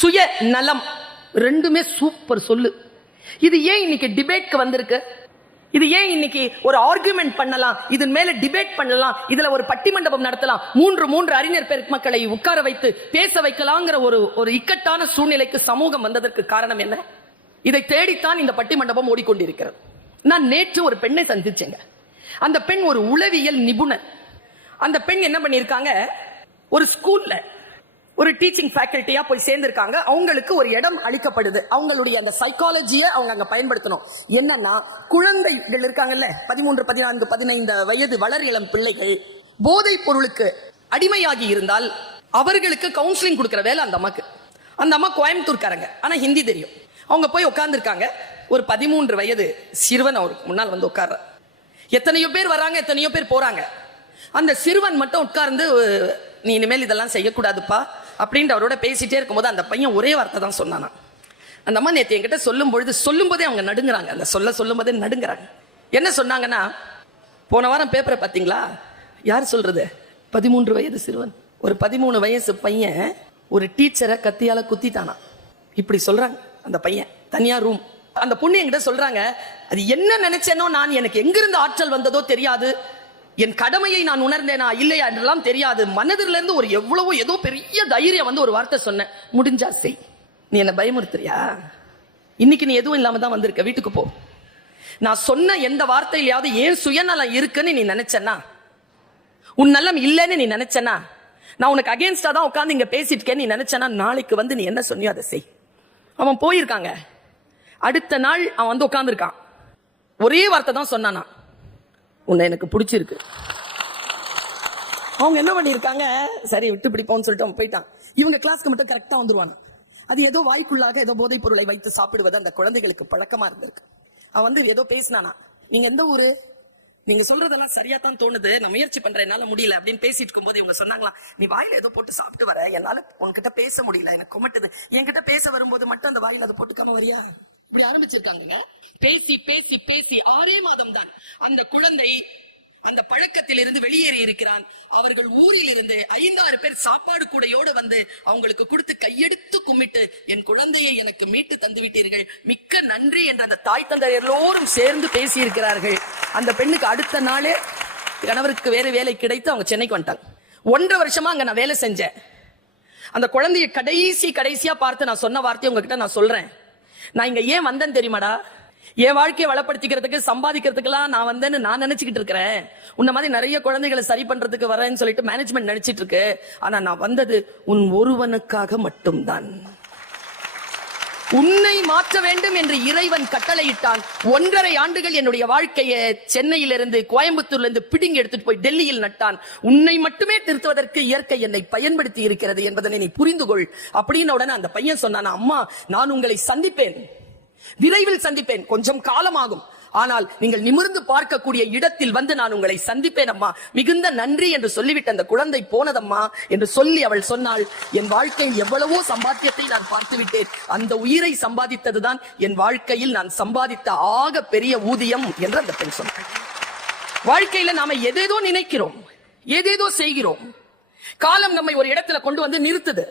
சுய நலம் ரெண்டுமே சூப்பர் சொல்லு. இது ஏன் இன்னைக்கு டிபேட்க்கு வந்திருக்கு? இது ஏன் இன்னைக்கு ஒரு ஆர்குமெண்ட் பண்ணலாம், இதன் மேல டிபேட் பண்ணலாம், இதுல ஒரு பட்டிமண்டபம் நடத்தலாம், மூன்று அறிஞர் பெருமக்களை உட்கார வைத்து பேச வைக்கலாங்கிற ஒரு இக்கட்டான சூழ்நிலைக்கு சமூகம் வந்ததற்கு காரணம் என்ன? இதை தேடித்தான் இந்த பட்டிமண்டபம் ஓடிக்கொண்டிருக்கிறது. நான் நேற்று ஒரு பெண்ணை சந்திச்சேங்க. அந்த பெண் ஒரு உளவியல் நிபுணர். அந்த பெண் என்ன பண்ணிருக்காங்க, ஒரு ஸ்கூல்ல ஒரு டீச்சிங் ஃபேக்கல்ட்டியா போய் சேர்ந்திருக்காங்க. அவங்களுக்கு ஒரு இடம் அளிக்கப்படுது. அவங்களுடைய அந்த சைக்காலஜியை அவங்க அங்க பயன்படுத்தணும். என்னன்னா, குழந்தைகள் இருக்காங்கல்ல, 13, 14, 15 வயது வளர் இளம் பிள்ளைகள் போதைப் பொருளுக்கு அடிமையாகி இருந்தால் அவர்களுக்கு கவுன்சிலிங் கொடுக்கிற வேலை அந்த அம்மாக்கு. அந்த அம்மா கோயம்புத்தூர்காரங்க, ஆனா ஹிந்தி தெரியும். அவங்க போய் உட்கார்ந்துருக்காங்க. ஒரு 13 வயது சிறுவன் அவருக்கு முன்னால் வந்து உட்கார்ற. எத்தனையோ பேர் வராங்க, எத்தனையோ பேர் போறாங்க. அந்த சிறுவன் மட்டும் உட்கார்ந்து, நீ இனிமேல் இதெல்லாம் செய்யக்கூடாதுப்பா அப்படின்ட்டு அவரோட பேசிட்டே இருக்கும்போது அந்த பையன் ஒரே வார்த்தை தான் சொன்னானா. அந்த அம்மா நேற்று என்கிட்ட சொல்லும் போதே அவங்க நடுங்குறாங்க. அந்த சொல்லும் போதே நடுங்குறாங்க. என்ன சொன்னாங்கன்னா, போன வாரம் பேப்பரை பார்த்தீங்களா? யார் சொல்றது? 13 வயது சிறுவன், ஒரு 13 வயசு பையன் ஒரு டீச்சரை கத்தியால குத்திட்டானா. இப்படி சொல்றாங்க. அந்த பையன் தனியா ரூம். அந்த பொண்ணு என்கிட்ட சொல்றாங்க, அது என்ன நினைச்சேனோ நான், எனக்கு எங்கிருந்து ஆற்றல் வந்ததோ தெரியாது, என் கடமையை நான் உணர்ந்தேனா இல்லையா என்றெல்லாம் தெரியாது. மனதில இருந்து ஒரு எவ்வளவோ ஏதோ பெரிய தைரியம் வந்து ஒரு வார்த்தை சொன்னேன், முடிஞ்சா செய். நீ என்ன பயமுறுத்துறியா? இன்னைக்கு நீ எதுவும் இல்லாம தான் வந்திருக்க, வீட்டுக்கு போ. நான் சொன்ன எந்த வார்த்தையிலாவது ஏன் சுயநலம் இருக்குன்னு நீ நினைச்சனா, உன் நலம் இல்லைன்னு நீ நினைச்சனா, நான் உனக்கு அகேன்ஸ்டா தான் உட்கார்ந்து இங்க பேசிட்டு நீ நினைச்சனா, நாளைக்கு வந்து நீ என்ன சொன்னியோ அதை செய். அவன் போயிருக்காங்க. அடுத்த நாள் அவன் வந்து உட்கார்ந்துருக்கான். ஒரே வார்த்தை தான் சொன்னானா, உன்னை எனக்கு பிடிச்சிருக்கு. அவங்க என்ன பண்ணிருக்காங்க, சரி விட்டு பிடிப்போம்னு சொல்லிட்டு அவன் போயிட்டான். இவங்க கிளாஸ்க்கு மட்டும் கரெக்டா வந்துருவாங்க. அது ஏதோ வாய்க்குள்ளாக ஏதோ போதைப் பொருளை வைத்து சாப்பிடுவது அந்த குழந்தைகளுக்கு பழக்கமா இருந்திருக்கு. அவன் வந்து ஏதோ பேசினானா, நீங்க எந்த ஊரு, நீங்க சொல்றதெல்லாம் சரியா தான் தோணுது, நான் முயற்சி பண்றேன், என்னால முடியல அப்படின்னு பேசிட்டு இருக்கும் போது இவங்க சொன்னாங்களா, நீ வாயில ஏதோ போட்டு சாப்பிட்டு வர, என்னால உன்கிட்ட பேச முடியல, எனக்கு குமட்டுது, என்கிட்ட பேச வரும்போது மட்டும் அந்த வாயில அதை போட்டுக்காம வரியா? இப்படி ஆரம்பிச்சிருக்காங்க. பேசி பேசி பேசி 6 மாதம் தான் அந்த குழந்தை அந்த பழக்கத்தில் இருந்து வெளியேறி இருக்கிறான். அவர்கள் ஊரில் இருந்து 5-6 பேர் சாப்பாடு கூடையோடு வந்து அவங்களுக்கு கொடுத்து கையெடுத்து கும்பிட்டு, என் குழந்தையை எனக்கு மீட்டு தந்து விட்டீர்கள், மிக்க நன்றி என்ற அந்த தாய் தந்தையர் எல்லோரும் சேர்ந்து பேசி இருக்கிறார்கள். அந்த பெண்ணுக்கு அடுத்த நாளே கணவருக்கு வேற வேலை கிடைத்து அவங்க சென்னைக்கு வந்துட்டாங்க. 1.5 வருஷமா அங்க நான் வேலை செஞ்சேன். அந்த குழந்தைய கடைசியா பார்த்து நான் சொன்ன வார்த்தையை உங்ககிட்ட நான் சொல்றேன். நான் இங்க ஏன் வந்தேன்னு தெரியுமாடா? என் வாழ்க்கையை வளப்படுத்திக்கிறதுக்கு, சம்பாதிக்கிறதுக்கெல்லாம் நான் வந்தேன்னு நான் நினைச்சுக்கிட்டு இருக்கிறேன். உன்ன மாதிரி நிறைய குழந்தைகளை சரி பண்றதுக்கு வரேன்னு சொல்லிட்டு மேனேஜ்மெண்ட் நினைச்சிட்டு இருக்கு. ஆனா நான் வந்தது உன் ஒருவனுக்காக மட்டும்தான். உன்னை மாற்ற வேண்டும் என்று இறைவன் கட்டளையிட்டான். 1.5 ஆண்டுகள் என்னுடைய வாழ்க்கையை சென்னையிலிருந்து கோயம்புத்தூர்ல இருந்து பிடிங்கி எடுத்துட்டு போய் டெல்லியில் நட்டான். உன்னை மட்டுமே திருத்துவதற்கு இயற்கை என்னை பயன்படுத்தி இருக்கிறது என்பதனை நீ புரிந்து கொள் அப்படின்னு உடனே அந்த பையன் சொன்னான், அம்மா நான் உங்களை சந்திப்பேன், விரைவில் சந்திப்பேன், கொஞ்சம் காலமாகும், ஆனால் நீங்கள் நிமிர்ந்து பார்க்கக்கூடிய இடத்தில் வந்து நான் உங்களை சந்திப்பேன் அம்மா, மிகுந்த நன்றி என்று சொல்லிவிட்டு அந்த குழந்தை போனதம்மா என்று சொல்லி அவள் சொன்னாள், என் வாழ்க்கையில் எவ்வளவோ சம்பாத்தியத்தை நான் பார்த்து விட்டேன், அந்த உயிரை சம்பாதித்ததுதான் என் வாழ்க்கையில் நான் சம்பாதித்த ஆக பெரிய ஊதியம் என்று அந்த பெண் சொன்னாள். வாழ்க்கையில நாம எதேதோ நினைக்கிறோம், ஏதேதோ செய்கிறோம். காலம் நம்மை ஒரு இடத்துல கொண்டு வந்து நிறுத்துது.